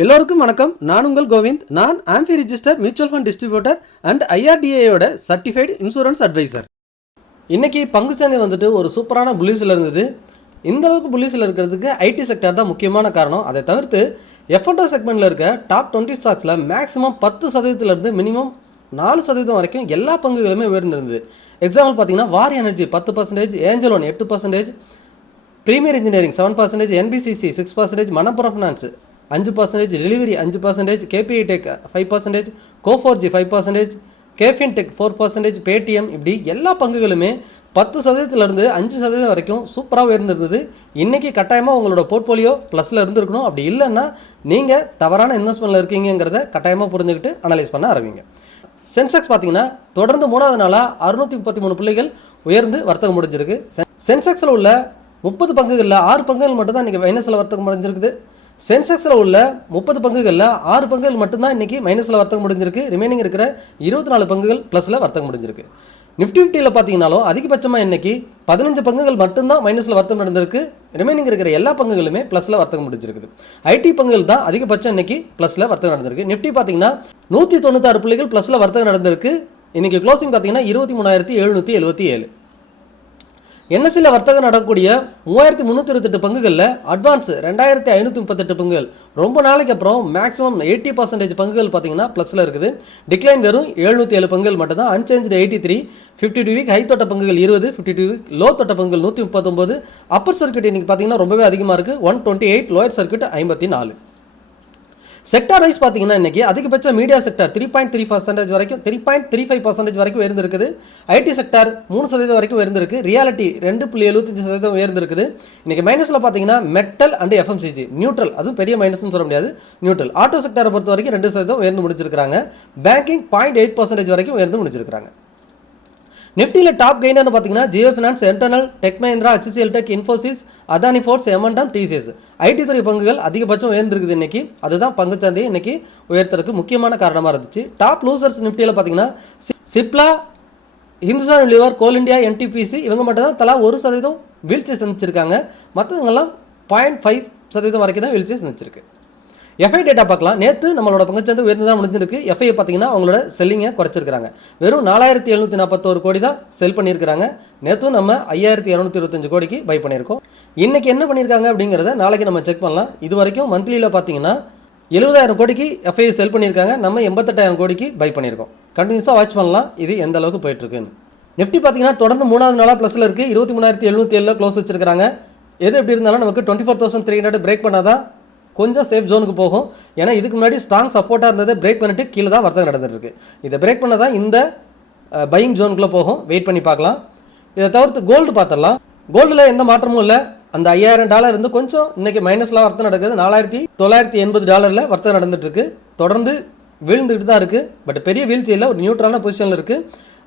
எல்லோருக்கும் வணக்கம். நான் உங்கள் கோவிந்த். நான் AMFI register mutual fund distributor and ஐஆர்டிஏயோட சர்டிஃபைடு இன்சூரன்ஸ் அட்வைசர். இன்றைக்கி பங்குச்சந்தை வந்துட்டு ஒரு சூப்பரான புல்லிஸில் இருந்தது. இந்த அளவுக்கு புல்லிஸில் இருக்கிறதுக்கு ஐடி செக்டர் தான் முக்கியமான காரணம். அதை தவிர்த்து எஃப்என்டோ செக்மெண்ட்டில் இருக்க டாப் 20 ஸ்டாக்ஸில் மேக்ஸிமம் 10% மினிமம் 4% வரைக்கும் எல்லா பங்குகளுமே உயர்ந்திருந்தது. எக்ஸாம்பிள் பார்த்தீங்கன்னா Waaree energy 10%, Angel One 8%, premier engineering 7%, NBCC 6%, Manappuram finance 5%, Delhivery 5%, KPI tech 5%, Coforge 5%, KFin tech 4%, Paytm, இப்படி எல்லா பங்குகளுமே 10%லேருந்து 5% வரைக்கும் சூப்பராக உயர்ந்திருந்தது. இன்றைக்கி கட்டாயமாக உங்களோட போர்ட்ஃபோலியோ ப்ளஸில் இருந்திருக்கணும். அப்படி இல்லைன்னா நீங்கள் தவறான இன்வெஸ்ட்மெண்ட்டில் இருக்கீங்கிறத கட்டாயமாக புரிஞ்சுக்கிட்டு அனலைஸ் பண்ண ஆரம்பிங்க. சென்செக்ஸ் பார்த்தீங்கன்னா தொடர்ந்து 3வது நாளாக 633 புள்ளிகள் உயர்ந்து வர்த்தகம் முடிஞ்சிருக்கு. சென்செக்ஸில் உள்ள 30 பங்குகளில் 6 பங்குகள் மட்டும்தான் இன்றைக்கி மைனஸில் வர்த்தகம் முடிஞ்சிருக்குது. சென்செக்ஸில் உள்ள 30 பங்குகளில் 6 பங்குகள் மட்டும்தான் இன்றைக்கி மைனஸில் வர்த்தகம் முடிஞ்சிருக்கு. ரிமைனிங் இருக்கிற 24 பங்குகள் ப்ளஸில் வர்த்தகம் முடிஞ்சிருக்கு. நிஃப்டி 50ல் பார்த்தீங்கன்னாலும் அதிகபட்சமாக இன்றைக்கி 15 பங்குகள் மட்டும்தான் மைனஸில் வர்த்தகம் நடந்திருக்கு. ரிமைனிங் இருக்கிற எல்லா பங்குகளுமே ப்ளஸில் வர்த்தகம் முடிஞ்சிருக்குது. ஐடி பங்குகள் தான் அதிகபட்சம் இன்றைக்கி ப்ளஸில் வர்த்தகம் நடந்திருக்கு. நிஃப்டி பார்த்தீங்கன்னா 196 புள்ளிகள் ப்ளஸில் வர்த்தகம் நடந்திருக்கு. இன்றைக்கி க்ளோசிங் பார்த்தீங்கன்னா 23,777. என்எஸ்சியில் வர்த்தகம் நடக்கக்கூடிய 3,328 பங்குகளில் அட்வான்ஸ் 2,538 பங்குகள். ரொம்ப நாளைக்கு அப்புறம் மேக்ஸிமம் 80% பங்குகள் பார்த்தீங்கன்னா ப்ளஸில் இருக்குது. டிக்ளைன் வெறும் 707 பங்குகள் மட்டும்தான். அன்சேஞ்சு 83. 52 வீக் ஹை தொட்ட பங்குகள் 20, 52 வீக் லோ தொட்ட பங்குகள் 139. அப்பர் சர்க்யூட் இன்றைக்கி பார்த்தீங்கன்னா ரொம்பவே அதிகமாக இருக்குது, 128. Lower circuit 54. செக்டார் வைஸ் பார்த்தீங்கன்னா இன்றைக்கி அதிகபட்ச மீடியா செக்டார் 3.3% வரைக்கும் 3.35% வரைக்கும் உயர்ந்திருக்குது. ஐடி செக்டார் 3% வரைக்கும் உயர்ந்திருக்கு. ரியாலிட்டி 2.75% உயர்ந்திருக்குது. இன்றைக்கி மைனஸில் பார்த்தீங்கன்னா மெட்டல் அண்ட் எஃப்எம்சிஜி நியூட்ரல், அதுவும் பெரிய மைனஸ்னு சொல்ல முடியாது, நியூட்ரல். ஆட்டோ செக்டாரை பொறுத்த வரைக்கும் 2% உயர்ந்து முடிச்சிருக்காங்க. பேங்கிங் 0.8% வரைக்கும் உயர்ந்து முடிச்சிருக்காங்க. நிஃப்டியில் டாப் கெய்னர்னு பார்த்தீங்கன்னா Jio finance, Eternal, tech Mahindra, HCL tech, Infosys, Adani ports, எம்என்டம், டிசிஎஸ். ஐடி துறை பங்குகள் அதிகபட்சம் உயர்ந்திருக்குது இன்றைக்கி. அதுதான் பங்குச்சந்தையை இன்றைக்கி உயர்த்துறதுக்கு முக்கியமான காரணமாக இருந்துச்சு. டாப் லூசர்ஸ் நிஃப்டியில் பார்த்தீங்கன்னா சிப்லா, ஹிந்துஸ்தான் யூனிலிவர், கோல் இண்டியா, என்டிபிசி இவங்க மட்டும் தான் தலா 1% வீழ்ச்சி சந்திச்சிருக்காங்க. மற்றவங்கெல்லாம் 0.5% வரைக்கும் தான் வீழ்ச்சி சந்திச்சிருக்கு. எஃப்ஐ டேட்டா பார்க்கலாம். நேற்று நம்மளோட பங்குச்சந்தை உயர்ந்து தான் முடிஞ்சிருக்கு. எஃப்ஐ பார்த்தீங்கன்னா அவங்களோட செல்லிங்கை குறைச்சிருக்காங்க. வெறும் 4,741 கோடி தான் செல் பண்ணியிருக்கிறாங்க. நேற்றும் நம்ம 5,225 கோடிக்கு பை பண்ணியிருக்கோம். இன்றைக்கி என்ன பண்ணியிருக்காங்க அப்படிங்கிறத நாளைக்கு நம்ம செக் பண்ணலாம். இது வரைக்கும் மந்த்லியில் பார்த்தீங்கன்னா 70,000 கோடிக்கு எஃப்ஐ செல் பண்ணியிருக்காங்க. நம்ம 88,000 கோடிக்கு பை பண்ணியிருக்கோம். கண்டினியூஸாக வாட்ச் பண்ணலாம் இது எந்த அளவுக்கு போயிட்டுருக்குன்னு. நிஃப்டி பார்த்தீங்கன்னா தொடர்ந்து 3வது நாளாக ப்ளஸில் இருக்குது. 23,707 க்ளோஸ் வச்சிருக்காங்க. எது எப்படி இருந்தாலும் நமக்கு 24,300 பிரேக் பண்ணாதான் கொஞ்சம் சேஃப் ஜோனுக்கு போகும். ஏன்னா இதுக்கு முன்னாடி ஸ்ட்ராங் சப்போர்ட்டாக இருந்ததை பிரேக் பண்ணிட்டு கீழே தான் வர்த்தகம் நடந்துருக்கு. இதை பிரேக் பண்ண தான் இந்த பையிங் ஜோனுக்குள்ளே போகும். வெயிட் பண்ணி பார்க்கலாம். இதை தவிர்த்து கோல்டு பார்த்துடலாம். கோல்டில் எந்த மாற்றமும் இல்லை. அந்த $5,000 இருந்து கொஞ்சம் இன்றைக்கி மைனஸில் வர்த்தகம் நடக்குது. $4,980 வர்த்தகம் நடந்துட்டுருக்கு. தொடர்ந்து வீழ்ந்துக்கிட்டு தான் இருக்குது. பட் பெரிய வீழ்ச்சி இல்லை, ஒரு நியூட்ரலான பொசிஷனில் இருக்குது.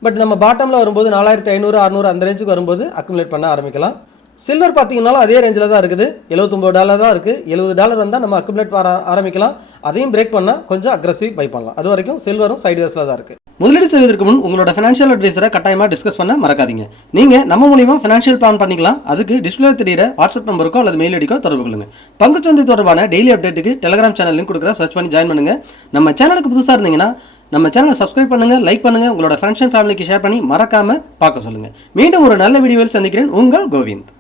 பட் நம்ம பாட்டமில் வரும்போது 4,500, 600 அந்த ரேஞ்சுக்கு வரும்போது அக்குமுலேட் பண்ண ஆரம்பிக்கலாம். சில்வர் பார்த்தீங்கன்னாலும் அதே ரேஞ்சில் தான் இருக்குது. $79 தான் இருக்குது. $70 வந்தால் நம்ம அக்குமுலேட் ஆரம்பிக்கலாம். அதையும் பிரேக் பண்ணால் கொஞ்சம் அக்ரெசிவ் பை பண்ணலாம். அது வரைக்கும் சில்வரும் சைட்வேஸில் தான் இருக்குது. முதலீடு செய்வதற்கு முன் உங்களோட ஃபினான்ஷியல் அட்வைசரை கட்டாயமாக டிஸ்கஸ் பண்ண மறக்காதீங்க. நீங்கள் நம்ம மூலியமாக ஃபினான்ஷியல் பிளான் பண்ணிக்கலாம். அதுக்கு டிஸ்பிளே தெரியிற வாட்ஸ்அப் நம்பருக்கோ அல்லது மெயில் ஐடிக்கோ தொடர்பு கொள்ளுங்கள். பங்குச்சந்தை தொடர்பான டெய்லி அப்டேட்டுக்கு டெலிகிராம் சேனல் லிங்க் கொடுக்குற சர்ச் பண்ணி ஜாயின் பண்ணுங்கள். நம்ம சேனலுக்கு புதுசாக இருந்தீங்கன்னா நம்ம சேனலை சப்ஸ்கிரைப் பண்ணுங்கள், லைக் பண்ணுங்கள், உங்களோட ஃப்ரெண்ட்ஸ் அண்ட் ஃபேமிலிக்கு ஷேர் பண்ணி மறக்காமல் பார்க்க சொல்லுங்கள். மீண்டும் ஒரு நல்ல வீடியோவில் சந்திக்கிறேன். உங்கள் கோவிந்த்.